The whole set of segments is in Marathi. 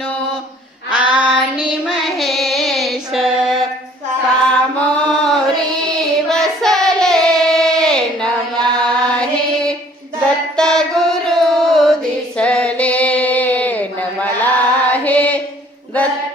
विष्णू आणि महेश सामोरी बसले. नमाहे दत्त गुरु दिसले. नमला हे दत्त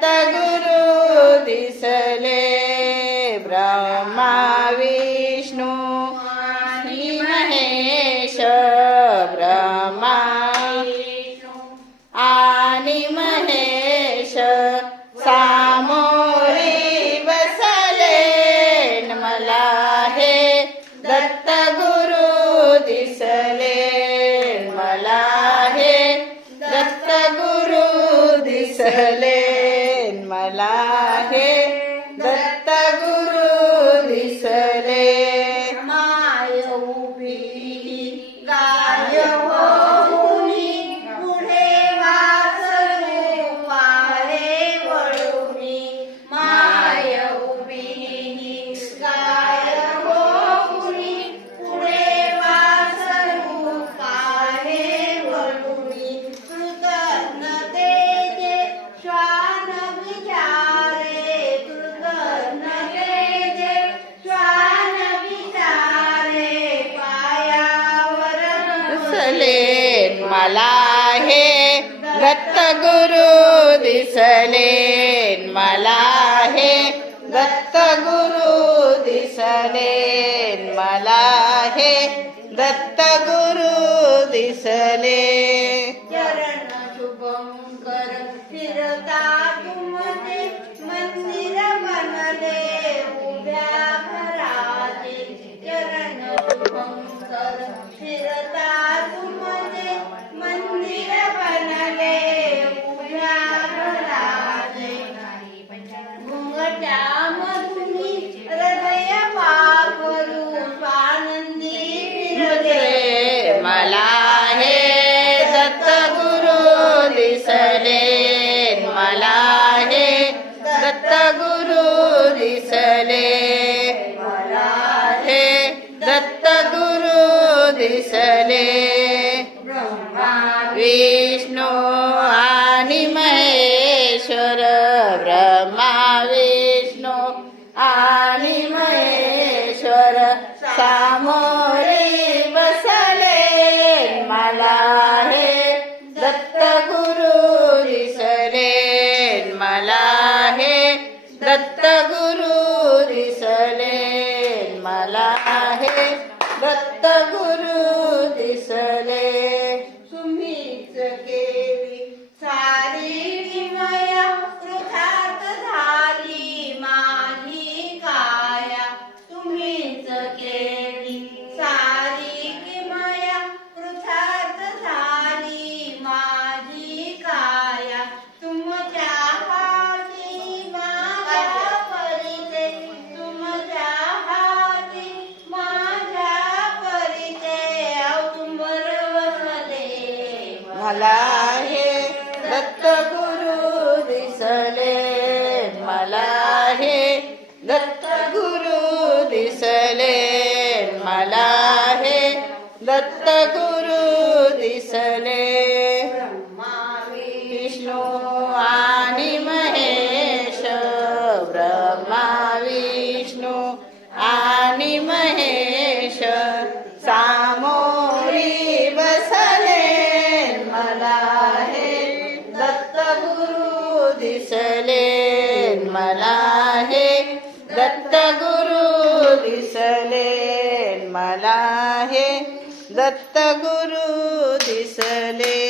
मला दत्त गुरु दिसले मला हे दत्त गुरु दिसले मला हे दत्त गुरु दिसले चरण शुभंकर फिरता दिसले. ब्रह्मा विष्णू आणि महेश्वर ब्रह्मा विष्णू आणि महेश्वर सामोरी बसले. मला हे दत्त गुरु दिसले. मला हे मला हे दत्त गुरु दिसले. मला हे दत्त गुरु दिसले. मला हे दत्त गुरु दिसले विष्णू आणि महेश. ब्रह्मा विष्णू आणि महेश. सामोरी दिसले मला हे दत्त गुरु दिसले मला हे दत्त गुरु दिसले.